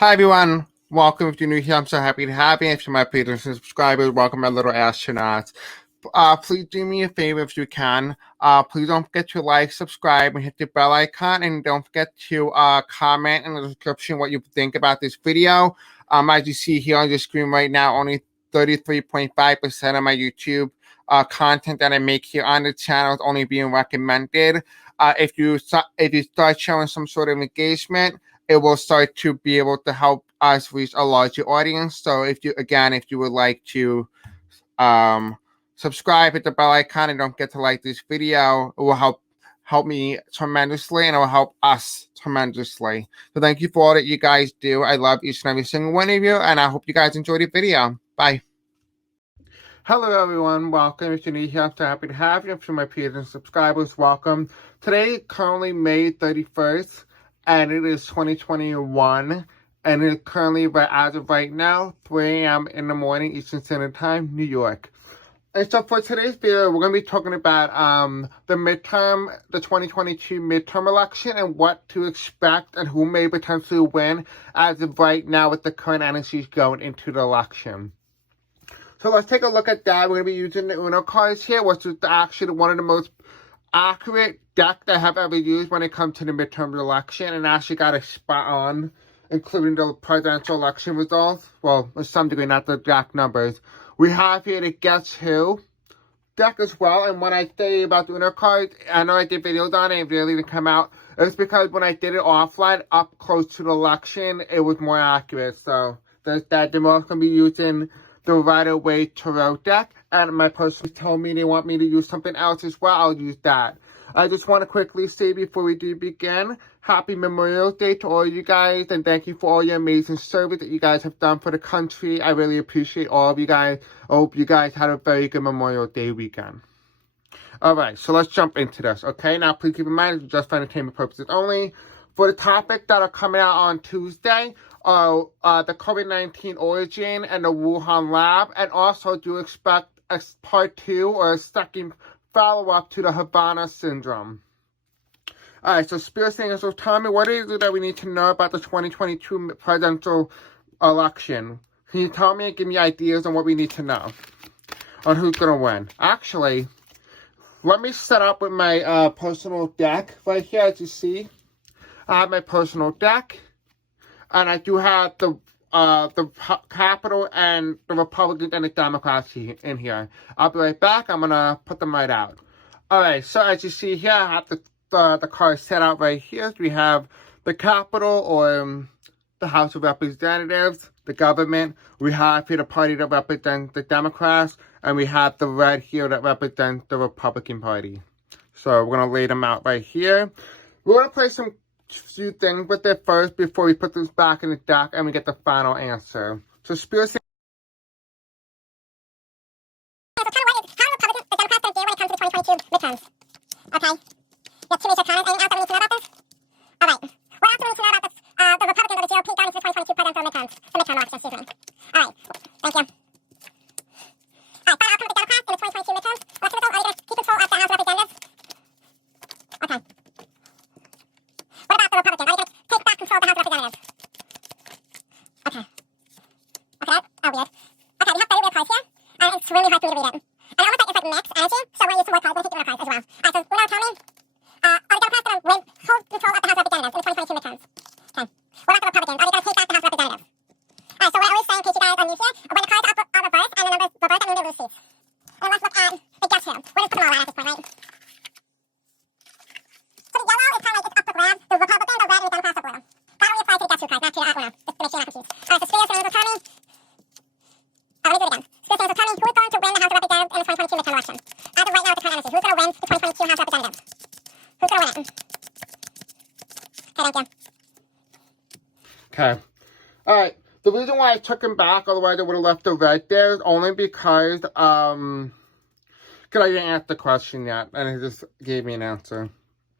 Hi everyone, welcome. If you're new here, I'm so happy to have you. If you're my patrons and subscribers, welcome my little astronauts. Please do me a favor if you can. Please don't forget to like, subscribe, and hit the bell icon. And don't forget to comment in the description what you think about this video. As you see here on the screen right now, only 33.5% of my YouTube content that I make here on the channel is only being recommended. If you start showing some sort of engagement, it will start to be able to help us reach a larger audience. So if you would like to subscribe, hit the bell icon, and don't forget to like this video, it will help me tremendously, and it will help us tremendously. So thank you for all that you guys do. I love each and every single one of you, and I hope you guys enjoyed the video. Bye. Hello everyone, welcome. If you're new here, I'm so happy to have you. If you're my peers and subscribers, welcome. Today, currently May 31st. And it is 2021, and it's currently, as of right now, 3 a.m. in the morning, Eastern Standard Time, New York. And so for today's video, we're going to be talking about the 2022 midterm election and what to expect and who may potentially win as of right now with the current energies going into the election. So let's take a look at that. We're going to be using the Uno cards here, which is actually one of the most accurate deck that I have ever used when it comes to the midterm election, and actually got a spot on, including the presidential election results. Well, to some degree, not the exact numbers. We have here the Guess Who deck as well, and when I say about the Uno cards, I know I did videos on it, it really didn't come out. It's because when I did it offline, up close to the election, it was more accurate. So there's that. They're also going to be using the Rider-Waite Tarot deck, and my person told me they want me to use something else as well. I'll use that. I just want to quickly say before we do begin, happy Memorial Day to all you guys, and thank you for all your amazing service that you guys have done for the country. I really appreciate all of you guys. I hope you guys had a very good Memorial Day weekend. Alright, so let's jump into this, okay? Now, please keep in mind, it's just for entertainment purposes only. For the topics that are coming out on Tuesday, the COVID-19 origin and the Wuhan lab, and also do expect a part 2 or a second follow-up to the Havana syndrome. Alright, so Spirit Singers, so tell me, what is it that we need to know about the 2022 presidential election? Can you tell me and give me ideas on what we need to know on who's going to win? Actually, let me set up with my personal deck right here. As you see, I have my personal deck, and I do have the Capitol and the Republicans and the Democrats in here. I'll be right back. I'm going to put them right out. Alright, so as you see here, I have the cards set out right here. We have the Capitol, or the House of Representatives, the government. We have here the party that represents the Democrats, and we have the red here that represents the Republican Party. So we're going to lay them out right here. We're going to play some few things with it first before we put this back in the deck and we get the final answer. So Spirit Singers. So kind of what how Republicans, the Democrats going to do when it comes to the 2022 midterms. Okay? You have two major comments. Anything else that we need to know about this? Alright. What else do we need to know about this? The Republicans or the GOP going into the 2022 presidential midterms. The midterm election, excuse me. Alright. Thank you. Alright, final outcome of the Democrats in the 2022 midterms. Election result, are they going to keep control of the House of Representatives? Okay. What about the Republicans? Are they going to take back control of the House of Representatives? Okay. Okay, that's weird. Okay, we have very weird cards here. And it's really hard for me to read it. And almost like it's like mixed energy, so we're going to use some more cards. We're going to take the Uno cards as well. Alright, so Uno, tell me, are the Democrats going to hold control of the House of Representatives in the 2022 midterms? Okay. What about the Republicans? Are they going to take back the House of Representatives? Alright, so what I always say in case you guys are new here, when the cards are reversed and the numbers reversed, that means they lose seats. And let's look at the Guess Who. We're just putting them all out at this point, right? So the yellow is kind of like it's up for grabs. The Republicans, the red, and the Democrats are blue. That only applies to the Guess Who cards, not to the Uno. Just to make sure you're not confused. Alright, so Spirit Singers will tell me. Let me do it again. Spirit Singers will tell me who is going to win the House of Representatives in the 2022 midterm election. As of right now with the current energy, who's going to win the 2022 House of Representatives? Who's going to win it? Okay, thank you. Okay. Alright. The reason why I took him back, otherwise I would have left the red there, is only because I didn't ask the question yet, and he just gave me an answer.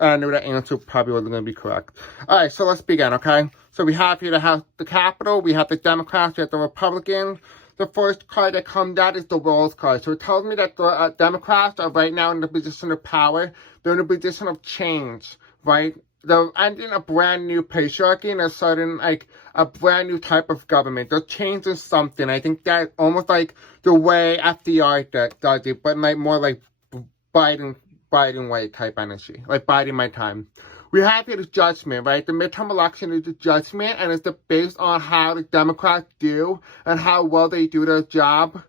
And I knew that answer probably wasn't going to be correct. Alright, so let's begin, okay? So we have here the Capitol, we have the Democrats, we have the Republicans. The first card that comes out is the World card. So it tells me that the Democrats are right now in the position of power. They're in a position of change. right? They're ending a brand new patriarchy and they're starting like a brand new type of government. They're changing something. I think that almost like the way FDR does it, but like more like Biden way type energy, like biding my time. We have here the judgment, right? The midterm election is the judgment, and it's based on how the Democrats do and how well they do their job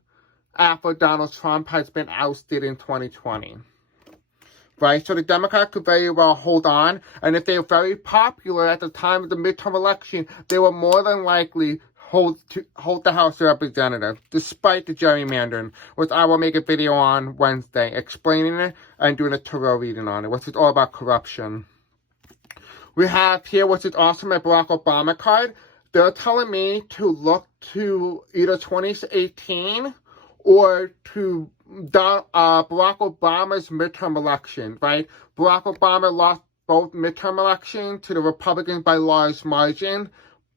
after Donald Trump has been ousted in 2020. Right? So the Democrats could very well hold on, and if they were very popular at the time of the midterm election, they were more than likely hold the House of Representatives, despite the gerrymandering, which I will make a video on Wednesday explaining it and doing a thorough reading on it, which is all about corruption. We have here, which is also my Barack Obama card. They're telling me to look to either 2018 or to Barack Obama's midterm election, right? Barack Obama lost both midterm elections to the Republicans by large margin,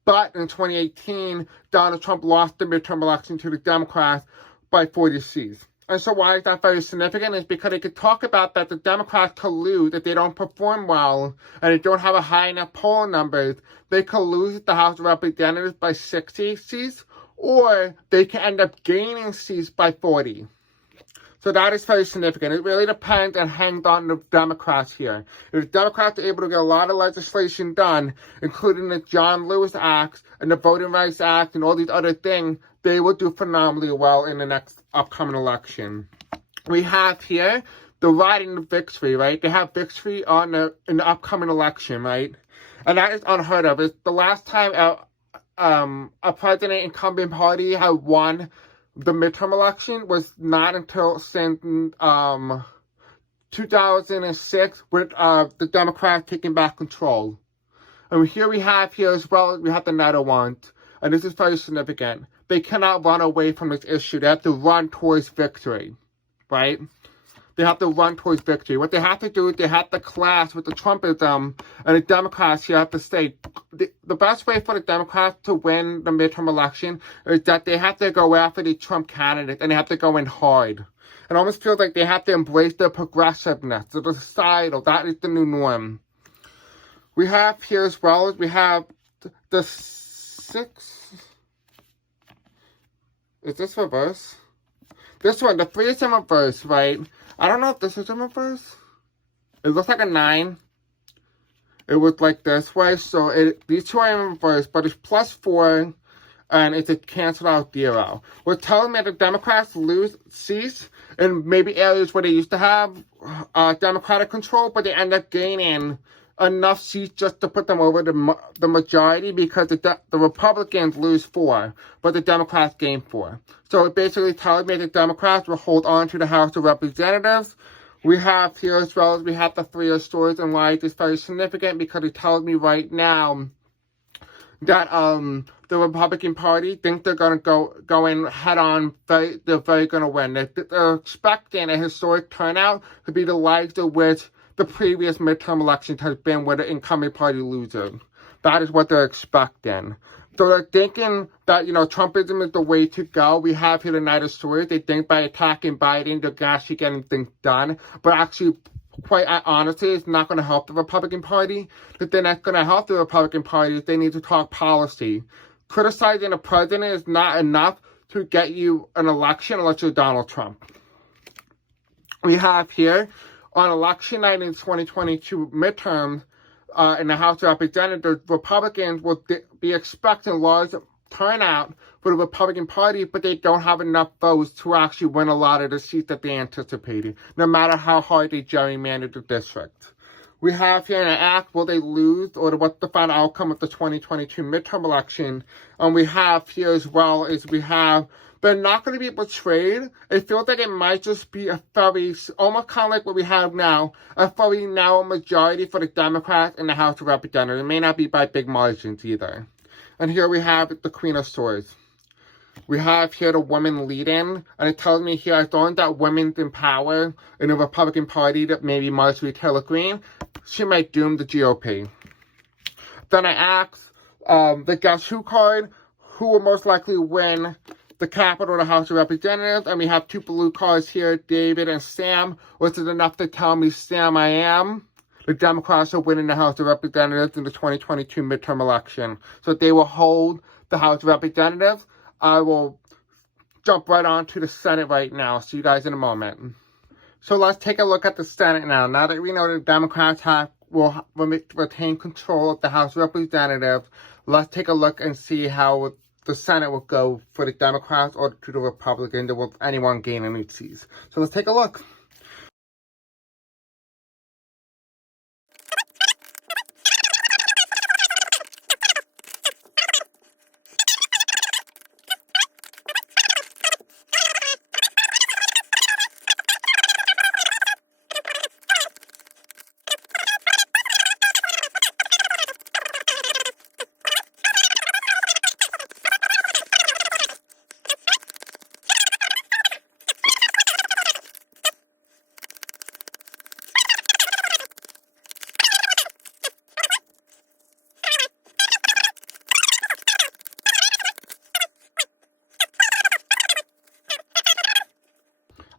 but in 2018, Donald Trump lost the midterm election to the Democrats by 40 seats. And so why is that very significant? Is because they could talk about that the Democrats could lose if they don't perform well and they don't have a high enough poll numbers. They could lose the House of Representatives by 60 seats, or they can end up gaining seats by 40. So that is very significant. It really depends and hangs on the Democrats here. If the Democrats are able to get a lot of legislation done, including the John Lewis Act and the Voting Rights Act and all these other things, they will do phenomenally well in the next upcoming election. We have here the riding of victory, right? They have victory in the upcoming election, right? And that is unheard of. It's the last time a president incumbent party had won the midterm election was not until since 2006 with the Democrats taking back control. And here as well, we have the Netherlands. And this is very significant. They cannot run away from this issue. They have to run towards victory, right? They have to run towards victory. What they have to do is they have to clash with the Trumpism, and the Democrats here have to stay. The best way for the Democrats to win the midterm election is that they have to go after the Trump candidate, and they have to go in hard. It almost feels like they have to embrace their progressiveness, the societal. That is the new norm. We have here as well, we have the 6. Is this reverse? This one, the 3 is in reverse, right? I don't know if this is in reverse. It looks like a 9. It was like this way. So these two are in reverse, but it's +4, and it's a canceled out 0. We're telling me the Democrats lose seats in maybe areas where they used to have Democratic control, but they end up gaining enough seats just to put them over the majority, because the Republicans lose 4, but the Democrats gain 4. So it basically tells me the Democrats will hold on to the House of Representatives. We have here as well as we have the 3 of swords, and why it's very significant, because it tells me right now that the Republican Party think they're going to go in head on. They're very going to win. They're expecting a historic turnout to be the likes of which the previous midterm elections has been, where the incumbent party loses. That is what they're expecting. So they're thinking that, Trumpism is the way to go. We have here the Knight of Swords. They think by attacking Biden, they're actually getting things done. But actually, quite honestly, it's not going to help the Republican Party. The thing that's going to help the Republican Party is they need to talk policy. Criticizing a president is not enough to get you an election unless you're Donald Trump. We have here, on election night in 2022 midterms, in the House of Representatives, Republicans will be expecting large turnout for the Republican Party, but they don't have enough votes to actually win a lot of the seats that they anticipated, no matter how hard they gerrymandered the district. We have here an act, will they lose, or what's the final outcome of the 2022 midterm election? And we have here as well is they're not going to be betrayed. It feels like it might just be a very, almost kind of like what we have now, a very narrow majority for the Democrats in the House of Representatives. It may not be by big margins either. And here we have the Queen of Swords. We have here the woman leading, and it tells me here, as long as that women's in power in the Republican Party, that maybe Marjorie Taylor Greene, she might doom the GOP. Then I asked the Guess Who card, who will most likely win the Capitol of the House of Representatives, and we have 2 blue cards here, David and Sam, which is enough to tell me Sam I am. the Democrats are winning the House of Representatives in the 2022 midterm election. So they will hold the House of Representatives. I will jump right on to the Senate right now. See you guys in a moment. So let's take a look at the Senate now. Now that we know the Democrats will retain control of the House of Representatives, let's take a look and see how the Senate will go for the Democrats or to the Republicans, or will anyone gain any seats. So let's take a look.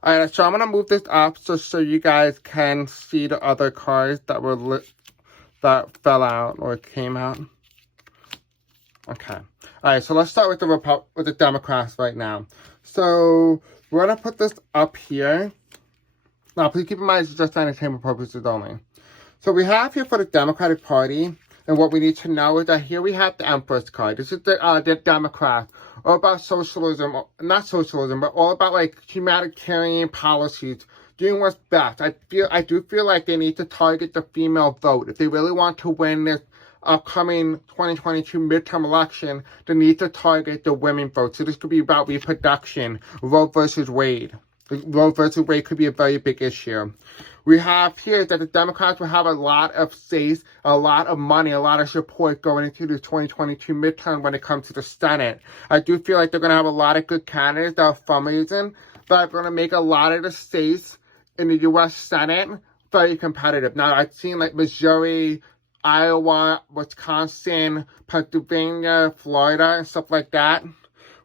Alright, so I'm gonna move this up so you guys can see the other cards that were that fell out or came out. Okay. Alright, so let's start with the Democrats right now. So we're gonna put this up here. Now, please keep in mind it's just entertainment purposes only. So we have here for the Democratic Party, and what we need to know is that here we have the Empress card. This is the Democrats, all about socialism, not socialism, but all about like humanitarian policies, doing what's best. I do feel like they need to target the female vote. If they really want to win this upcoming 2022 midterm election, they need to target the women vote. So this could be about reproduction, Roe versus Wade. Roe versus Wade could be a very big issue. We have here that the Democrats will have a lot of space, a lot of money, a lot of support going into the 2022 midterm when it comes to the Senate. I do feel like they're going to have a lot of good candidates that are fundraising, that are going to make a lot of the states in the U.S. Senate very competitive. Now, I've seen like Missouri, Iowa, Wisconsin, Pennsylvania, Florida, and stuff like that.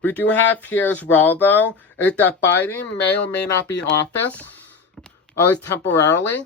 We do have here as well, though, is that Biden may or may not be in office, at least temporarily.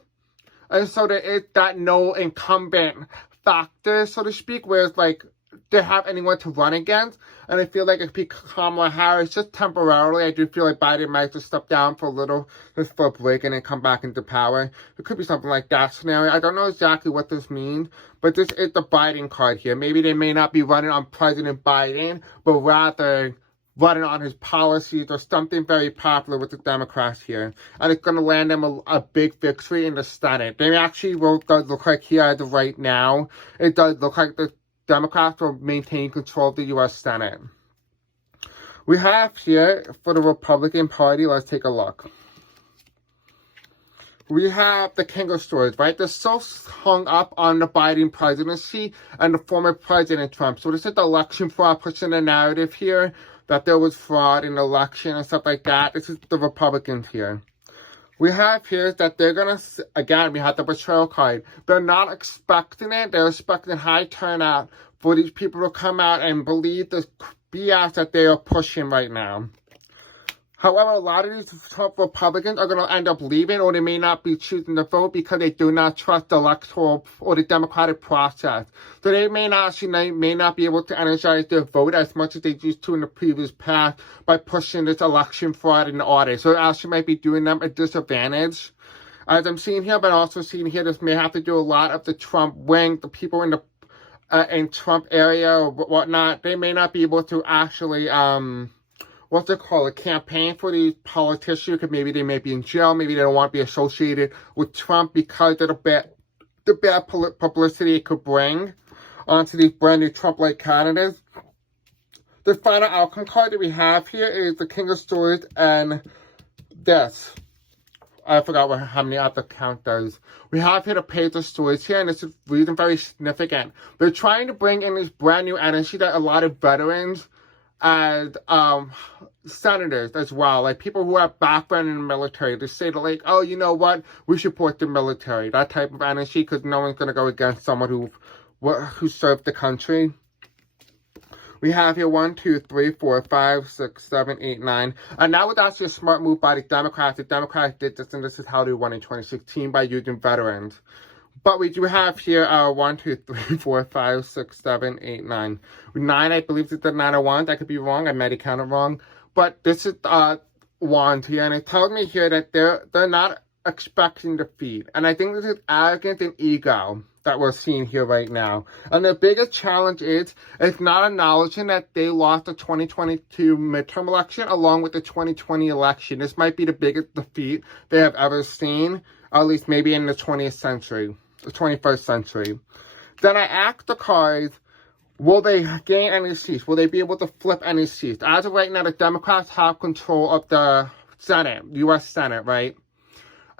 And so there is that no incumbent factor, so to speak, where it's like they have anyone to run against. And I feel like it could be Kamala Harris just temporarily. I do feel like Biden might just step down for a little, just for a break, and then come back into power. It could be something like that scenario. I don't know exactly what this means, but this is the Biden card here. Maybe they may not be running on President Biden, but rather running on his policies or something very popular with the Democrats here. And it's going to land them a big victory in the Senate. They actually does look like here as of right now, it does look like the Democrats will maintain control of the U.S. Senate. We have here for the Republican Party, let's take a look. We have the King of Swords, right? They're so hung up on the Biden presidency and the former President Trump. So this is the election fraud, pushing the narrative here that there was fraud in the election and stuff like that. This is the Republicans here. We have here that they're going to, again, we have the betrayal card. They're not expecting it. They're expecting high turnout for these people to come out and believe the BS that they are pushing right now. However, a lot of these Trump Republicans are going to end up leaving, or they may not be choosing to vote because they do not trust the electoral or the democratic process. So they may not be able to energize their vote as much as they used to in the previous past by pushing this election fraud and audit. So it actually might be doing them a disadvantage. As I'm seeing here, but also seeing here, this may have to do a lot of the Trump wing, the people in the in Trump area or whatnot. They may not be able to actually what's it called, a campaign for these politicians, because maybe they may be in jail, maybe they don't want to be associated with Trump because of the bad publicity it could bring onto these brand new Trump-like candidates. The final outcome card that we have here is the King of Swords and this. I forgot how many other count does. We have here the Page of Swords here, and this is reason very significant. They're trying to bring in this brand new energy that a lot of veterans and senators as well, like people who have background in the military, they say to like, oh, you know what, we support the military, that type of energy, because no one's going to go against someone who served the country. We have here 1, 2, 3, 4, 5, 6, 7, 8, 9. And that was actually a smart move by the Democrats. The Democrats did this, and this is how they won in 2016, by using veterans. But we do have here 1, 2, 3, 4, 5, 6, 7, 8, 9. 9, I believe, is the 9 of Wands. I could be wrong. I might have counted wrong. But this is Wands here, and it tells me here that they're not expecting defeat. And I think this is arrogance and ego that we're seeing here right now. And the biggest challenge is it's not acknowledging that they lost the 2022 midterm election along with the 2020 election. This might be the biggest defeat they have ever seen, at least maybe in the 20th century, the 21st century. Then I asked the cards, will they gain any seats? Will they be able to flip any seats? As of right now, the Democrats have control of the Senate, U.S. Senate, right?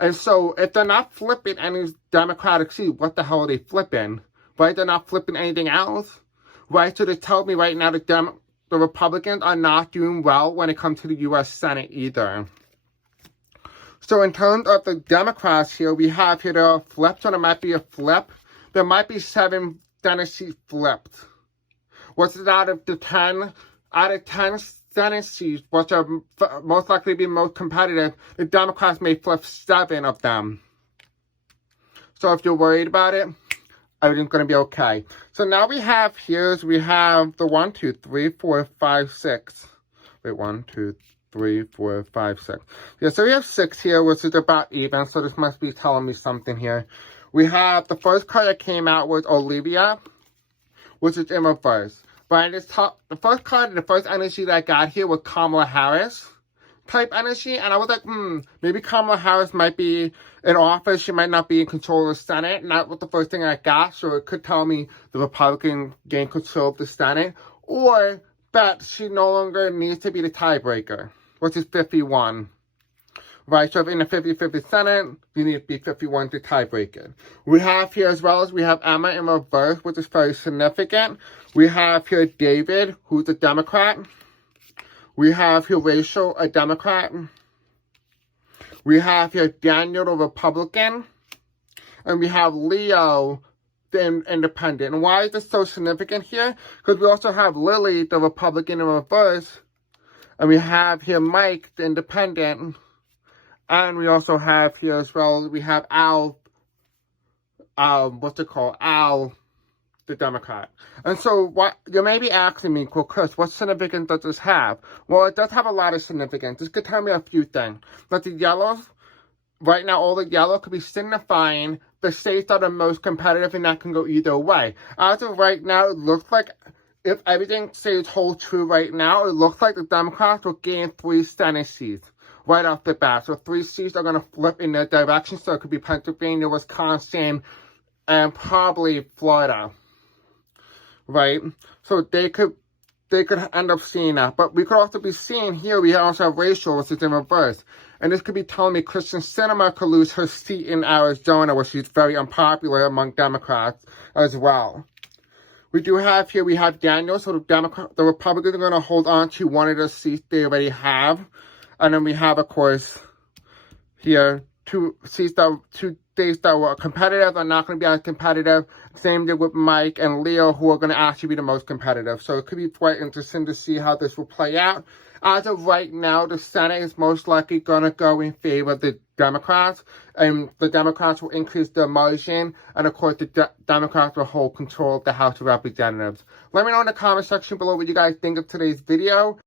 And so if they're not flipping any Democratic seat, what the hell are they flipping? Right? They're not flipping anything else. Right? So they tell me right now that the Republicans are not doing well when it comes to the U.S. Senate either. So in terms of the Democrats here, we have here the flip. So there might be a flip. There might be 7 Senate seats flipped. What's it out of 10 Senate seats, which are most likely to be most competitive, the Democrats may flip 7 of them. So if you're worried about it, everything's going to be okay. So now we have the 1, 2, 3, 4, 5, 6. Wait, 1, 2, 3, 4, 5, 6. Yeah, so we have 6 here, which is about even. So this must be telling me something here. We have the first card that came out was Olivia, which is in reverse. But the first card, the first energy that I got here was Kamala Harris type energy. And I was like, maybe Kamala Harris might be in office. She might not be in control of the Senate. And that was the first thing I got. So it could tell me the Republican gain control of the Senate. Or that she no longer needs to be the tiebreaker, which is 51. Right, so if in the 50-50 Senate, you need to be 51 to tiebreak it. We have here as well as we have Emma in reverse, which is very significant. We have here David, who's a Democrat. We have here Rachel, a Democrat. We have here Daniel, the Republican. And we have Leo, the Independent. And why is this so significant here? Because we also have Lily, the Republican in reverse. And we have here Mike, the Independent. And we also have here as well, we have Al, Al, the Democrat. And so what you may be asking me, well, Chris, what significance does this have? Well, it does have a lot of significance. This could tell me a few things. But the yellows, right now, all the yellow could be signifying the states that are most competitive, and that can go either way. As of right now, it looks like if everything stays hold true right now, it looks like the Democrats will gain 3 Senate seats right off the bat. So 3 seats are going to flip in their direction. So it could be Pennsylvania, Wisconsin, and probably Florida. Right? So they could end up seeing that. But we could also be seeing here, we also have Rachel, which is in reverse. And this could be telling me Kristen Sinema could lose her seat in Arizona, where she's very unpopular among Democrats as well. We do have here, we have Daniel. So the Republicans are going to hold on to one of the seats they already have. And then we have, of course, here, 2 states that were competitive are not going to be as competitive. Same thing with Mike and Leo, who are going to actually be the most competitive. So it could be quite interesting to see how this will play out. As of right now, the Senate is most likely going to go in favor of the Democrats. And the Democrats will increase their margin. And, of course, the Democrats will hold control of the House of Representatives. Let me know in the comment section below what you guys think of today's video.